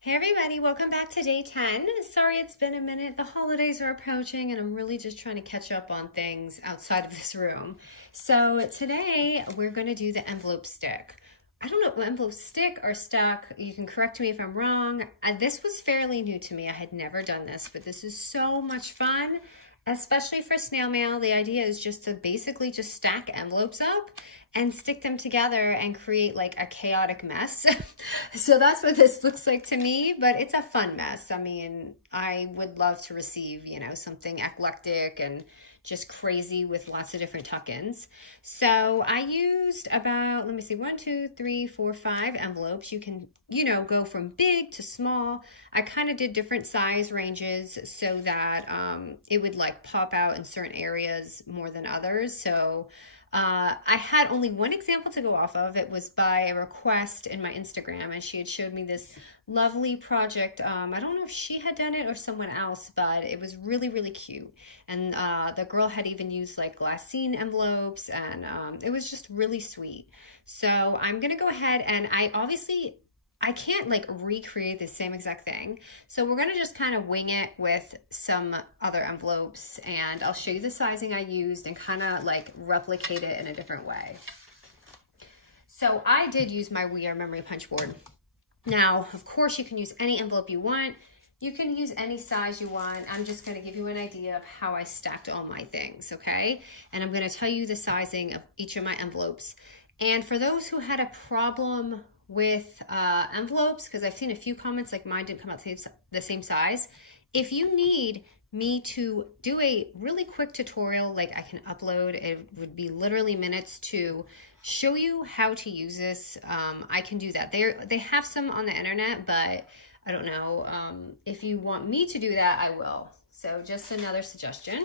Hey everybody, welcome back to day 10. Sorry it's been a minute. The holidays are approaching and I'm really just trying to catch up on things outside of this room. So today we're going to do the envelope stick. I don't know, envelope stick or stuck. You can correct me if I'm wrong. This was fairly new to me. I had never done this, but this is so much fun, especially for snail mail. The idea is just to basically just stack envelopes up and stick them together and create like a chaotic mess. So that's what this looks like to me, but it's a fun mess. I mean, I would love to receive, you know, something eclectic and just crazy with lots of different tuck-ins. So I used about, let me see, 1, 2, 3, 4, 5 envelopes. You can, you know, go from big to small. I kind of did different size ranges so that it would like pop out in certain areas more than others. So I had only one example to go off of. It was by a request in my Instagram, and she had showed me this lovely project. I don't know if she had done it or someone else, but it was really, really cute. And the girl had even used like glassine envelopes, and it was just really sweet. So I'm gonna go ahead and I can't like recreate the same exact thing. So we're gonna just kind of wing it with some other envelopes, and I'll show you the sizing I used and kind of like replicate it in a different way. So I did use my We Are Memory punch board. Now, of course, you can use any envelope you want. You can use any size you want. I'm just gonna give you an idea of how I stacked all my things, okay? And I'm gonna tell you the sizing of each of my envelopes. And for those who had a problem with envelopes, because I've seen a few comments like mine didn't come out the same size. If you need me to do a really quick tutorial, like I can upload, it would be literally minutes to show you how to use this. I can do that. They have some on the internet, but I don't know. If you want me to do that, I will. So just another suggestion.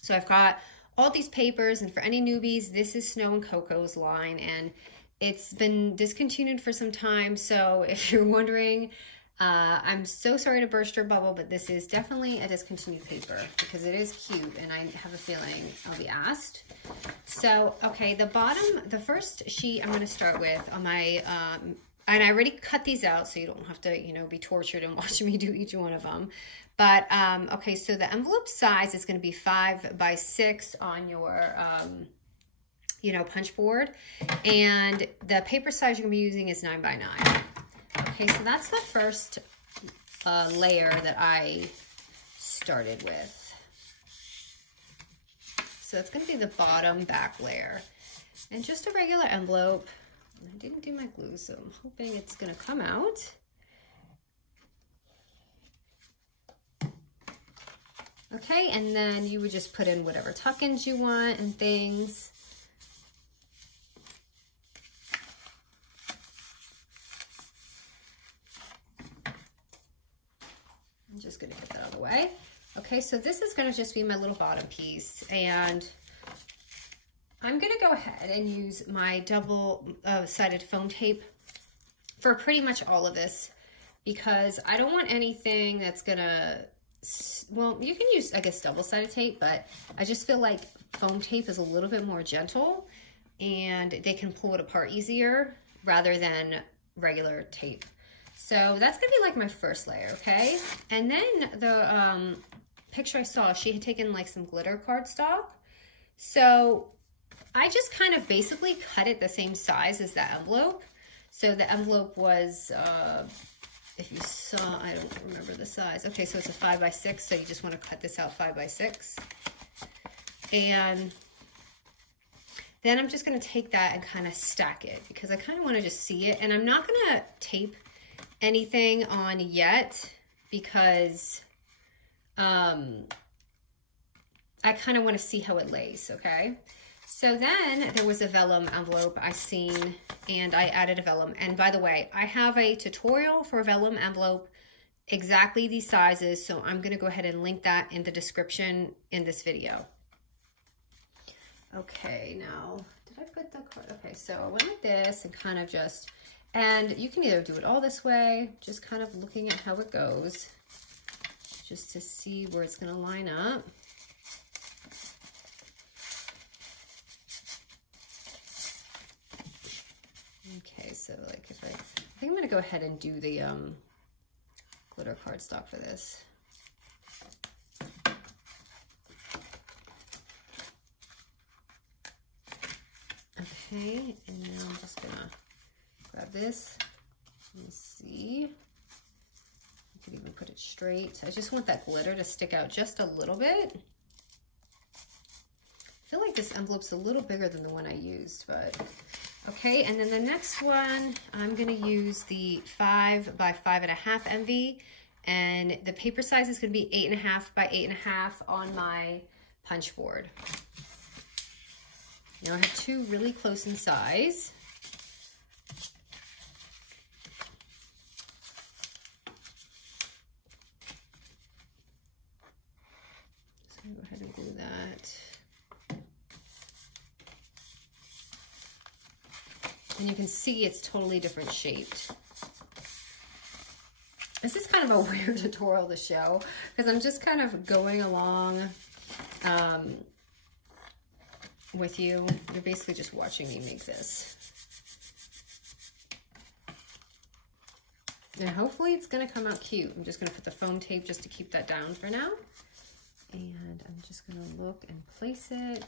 So I've got all these papers, and for any newbies, this is Snow and Coco's line, and it's been discontinued for some time, so if you're wondering, I'm so sorry to burst your bubble, but this is definitely a discontinued paper because it is cute, and I have a feeling I'll be asked. So, okay, the first sheet I'm going to start with on my, and I already cut these out, so you don't have to, you know, be tortured and watch me do each one of them. But, okay, so the envelope size is going to be 5 by 6 on your, you know, punch board, and the paper size you're gonna be using is 9 by 9. Okay, so that's the first layer that I started with. So that's gonna be the bottom back layer, and just a regular envelope. I didn't do my glue, so I'm hoping it's gonna come out. Okay, and then you would just put in whatever tuck-ins you want and things. I'm just gonna get that out of the way. Okay, so this is gonna just be my little bottom piece, and I'm gonna go ahead and use my double-sided foam tape for pretty much all of this, because I don't want anything that's gonna, well, you can use, I guess, double-sided tape, but I just feel like foam tape is a little bit more gentle and they can pull it apart easier rather than regular tape. So that's gonna be like my first layer, okay? And then the picture I saw, she had taken like some glitter cardstock. So I just kind of basically cut it the same size as that envelope. So the envelope was, if you saw, I don't remember the size. Okay, so it's a 5 by 6, so you just wanna cut this out 5 by 6. And then I'm just gonna take that and kind of stack it, because I kind of wanna just see it. And I'm not gonna tape anything on yet, because I kind of want to see how it lays, okay? So then there was a vellum envelope I seen, and I added a vellum. And by the way, I have a tutorial for a vellum envelope, exactly these sizes, so I'm gonna go ahead and link that in the description in this video. Okay, now, did I put the card? Okay, so I went like this and kind of just, and you can either do it all this way, just kind of looking at how it goes, just to see where it's gonna line up. Okay, so like if I think I'm gonna go ahead and do the glitter cardstock for this. Okay, and now I'm just gonna grab this. Let me see. I could even put it straight. I just want that glitter to stick out just a little bit. I feel like this envelope's a little bigger than the one I used, but okay. And then the next one, I'm gonna use the 5 by 5.5 MV, and the paper size is gonna be 8.5 by 8.5 on my punch board. Now I have two really close in size. So I'm gonna go ahead and glue that. And you can see it's totally different shaped. This is kind of a weird tutorial to show because I'm just kind of going along with you. You're basically just watching me make this. And hopefully it's gonna come out cute. I'm just gonna put the foam tape just to keep that down for now. And I'm just gonna look and place it.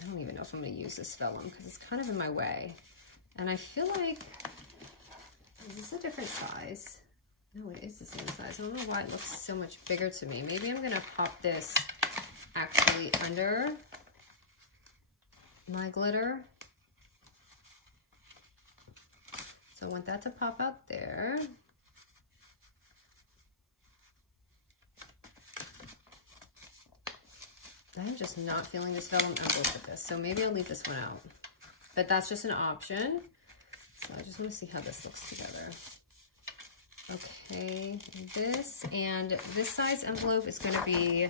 I don't even know if I'm gonna use this vellum because it's kind of in my way. And I feel like, is this a different size? No, it is the same size. I don't know why it looks so much bigger to me. Maybe I'm gonna pop this actually under my glitter. So I want that to pop out there. I'm just not feeling this vellum envelope with this, so maybe I'll leave this one out. But that's just an option. So I just want to see how this looks together. Okay, this size envelope is going to be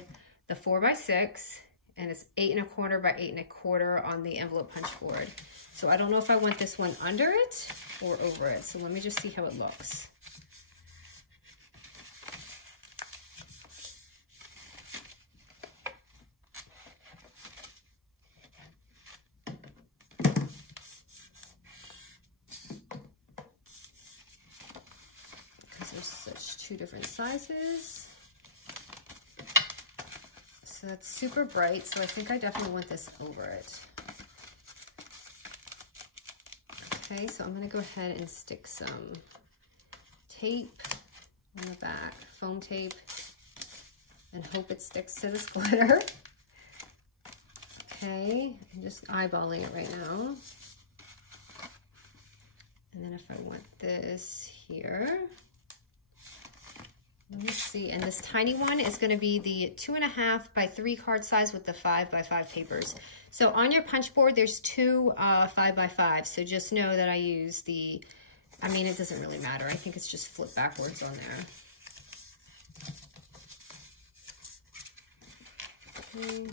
the 4 by 6, and it's 8.25 by 8.25 on the envelope punch board. So I don't know if I want this one under it or over it. So let me just see how it looks. Because there's such two different sizes. So that's super bright, so I think I definitely want this over it. Okay, so I'm gonna go ahead and stick some tape on the back, foam tape, and hope it sticks to this glitter. Okay, I'm just eyeballing it right now. And then if I want this here, let me see, and this tiny one is going to be the 2.5 by 3 card size with the 5 by 5 papers. So on your punch board, there's two 5 by 5. So just know that I use the, I mean, it doesn't really matter. I think it's just flip backwards on there. Okay.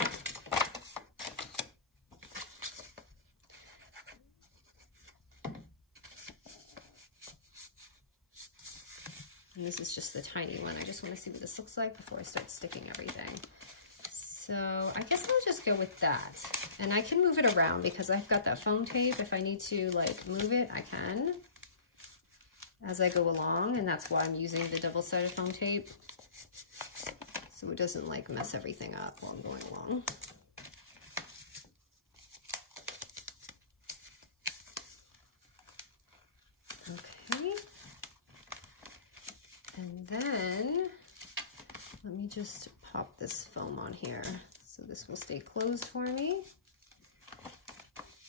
And this is just the tiny one. I just want to see what this looks like before I start sticking everything. So I guess I'll just go with that. And I can move it around because I've got that foam tape. If I need to like move it, I can as I go along. And that's why I'm using the double-sided foam tape, so it doesn't like mess everything up while I'm going along. Okay. And then let me just pop this foam on here so this will stay closed for me.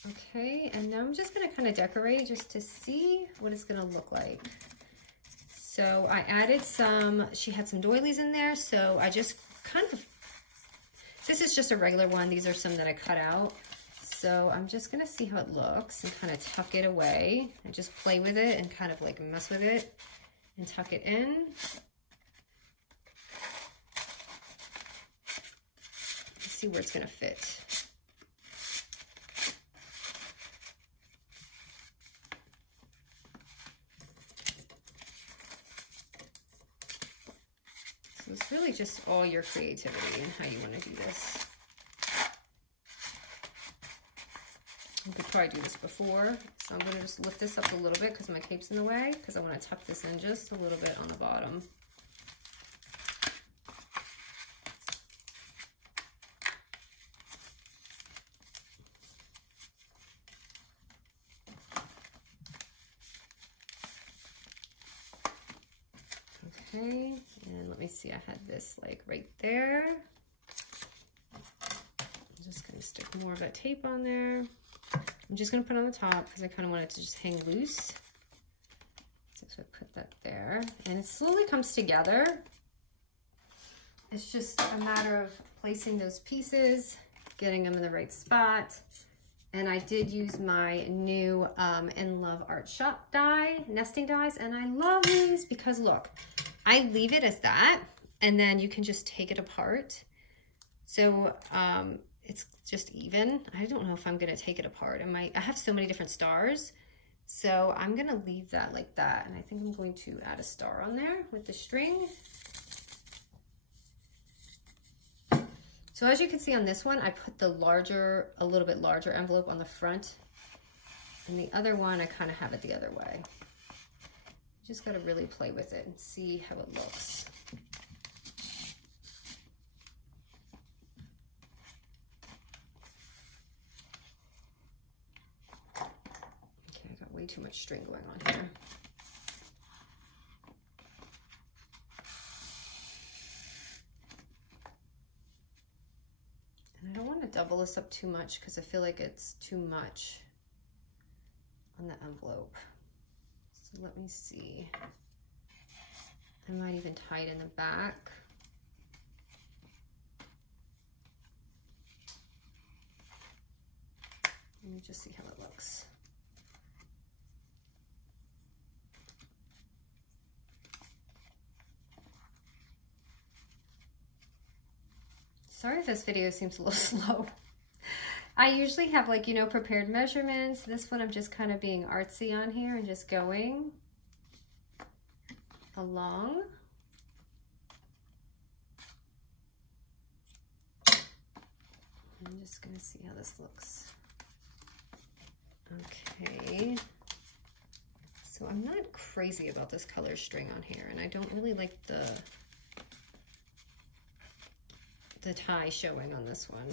Okay, and now I'm just gonna kind of decorate just to see what it's gonna look like. So I added some, she had some doilies in there, so I just kind of, this is just a regular one. These are some that I cut out. So I'm just gonna see how it looks and kind of tuck it away and just play with it and kind of like mess with it and tuck it in. Let's see where it's gonna fit. So it's really just all your creativity and how you want to do this. could probably do this before. So I'm gonna just lift this up a little bit because my tape's in the way, because I want to tuck this in just a little bit on the bottom. Okay, and let me see, I had this like right there. I'm just gonna stick more of that tape on there. I'm just gonna put it on the top because I kind of want it to just hang loose. So I put that there, and it slowly comes together. It's just a matter of placing those pieces, getting them in the right spot. And I did use my new In Love Art Shop die, nesting dies, and I love these because look, I leave it as that, and then you can just take it apart. So it's just even. I don't know if I'm gonna take it apart. I have so many different stars, so I'm gonna leave that like that. And I think I'm going to add a star on there with the string. So as you can see on this one, I put the larger, a little bit larger envelope on the front, and the other one, I kind of have it the other way. You just gotta really play with it and see how it looks. Okay, I got way too much string going on here. And I don't want to double this up too much because I feel like it's too much on the envelope. So let me see. I might even tie it in the back. Let me just see how it looks. Sorry if this video seems a little slow. I usually have like, you know, prepared measurements. This one I'm just kind of being artsy on here and just going along. I'm just gonna see how this looks. Okay. So I'm not crazy about this color string on here, and I don't really like the tie showing on this one.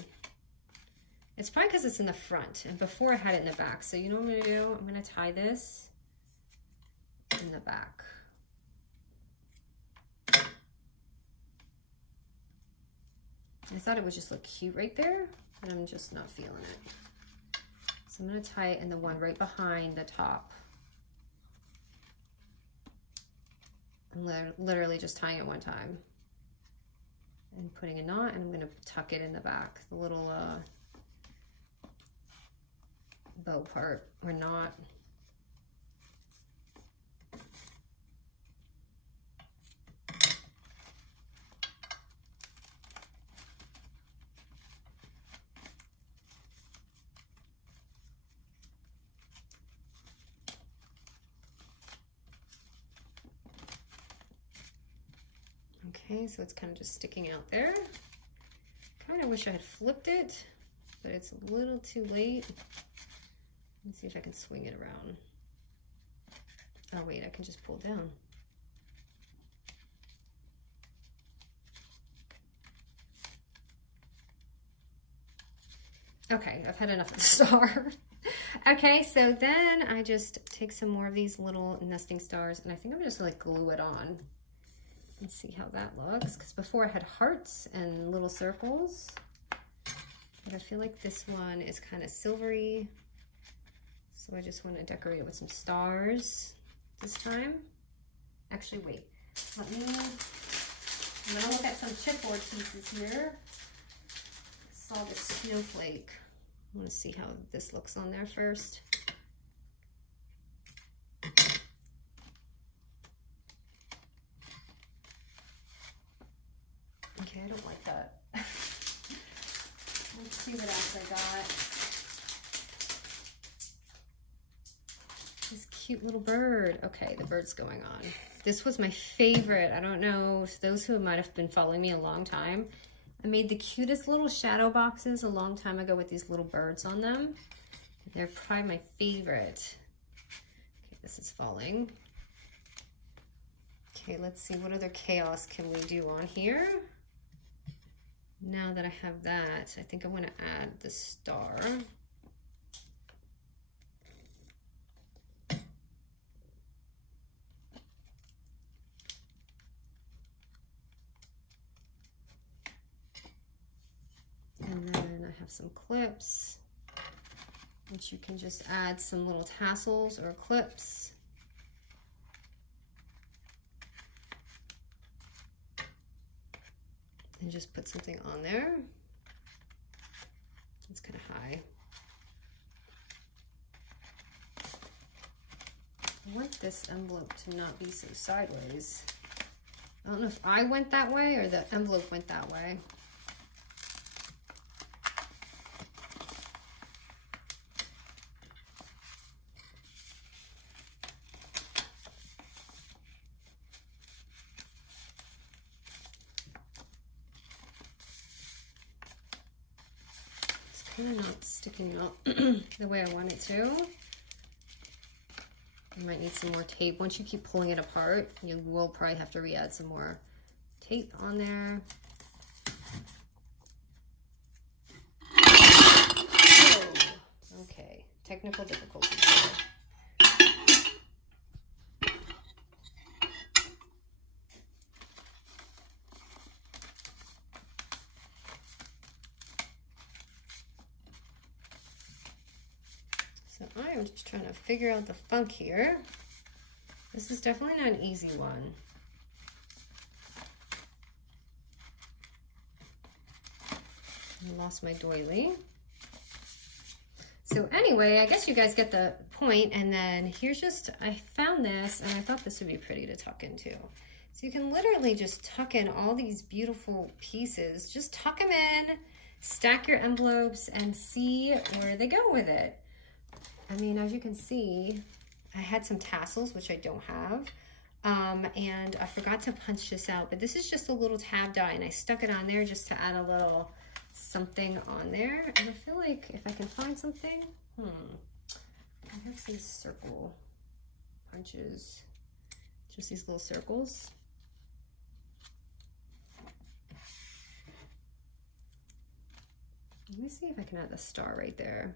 It's probably because it's in the front, and before I had it in the back. So you know what I'm gonna do? I'm gonna tie this in the back. I thought it would just look cute right there, but I'm just not feeling it. So I'm gonna tie it in the one right behind the top. I'm literally just tying it one time and putting a knot, and I'm gonna tuck it in the back, the little bow part or knot. Okay, so it's kind of just sticking out there. Kind of wish I had flipped it, but it's a little too late. Let's see if I can swing it around. Oh wait, I can just pull down. Okay, I've had enough of the star. Okay, so then I just take some more of these little nesting stars, and I think I'm just gonna like glue it on and see how that looks. Because before I had hearts and little circles, but I feel like this one is kind of silvery. So I just want to decorate it with some stars this time. Actually, wait, I'm gonna look at some chipboard pieces here. I saw this snowflake. I want to see how this looks on there first. Okay, I don't like that. Let's see what else I got. This cute little bird. Okay, the bird's going on. This was my favorite. I don't know, those who might have been following me a long time, I made the cutest little shadow boxes a long time ago with these little birds on them. They're probably my favorite. Okay, this is falling. Okay, let's see, what other chaos can we do on here? Now that I have that, I think I want to add the star. And then I have some clips, which you can just add some little tassels or clips. And just put something on there. It's kind of high. I want this envelope to not be so sideways. I don't know if I went that way or the envelope went that way. Kind of not sticking up the way I want it to. You might need some more tape. Once you keep pulling it apart, you will probably have to re-add some more tape on there. Oh, okay, technical difficulties here. So I'm just trying to figure out the funk here. This is definitely not an easy one. I lost my doily. So anyway, I guess you guys get the point. And then here's just, I found this and I thought this would be pretty to tuck into. So you can literally just tuck in all these beautiful pieces. Just tuck them in, stack your envelopes and see where they go with it. I mean, as you can see, I had some tassels, which I don't have. And I forgot to punch this out, but this is just a little tab die and I stuck it on there just to add a little something on there. And I feel like if I can find something, I have some circle punches, just these little circles. Let me see if I can add the star right there.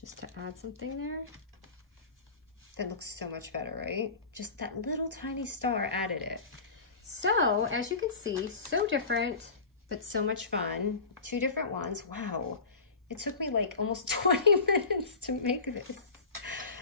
Just to add something there. That looks so much better, right? Just that little tiny star added it. So, as you can see, so different, but so much fun. Two different ones. Wow. It took me like almost 20 minutes to make this.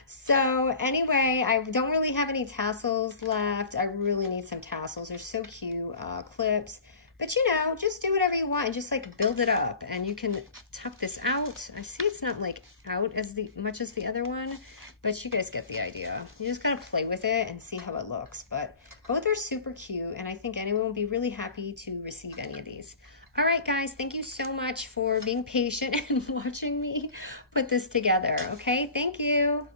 So anyway, I don't really have any tassels left. I really need some tassels. They're so cute. Clips. But you know, just do whatever you want and just like build it up. And you can tuck this out. I see it's not like out as much as the other one, but you guys get the idea. You just gotta play with it and see how it looks. But both are super cute and I think anyone will be really happy to receive any of these. All right, guys, thank you so much for being patient and watching me put this together, okay? Thank you.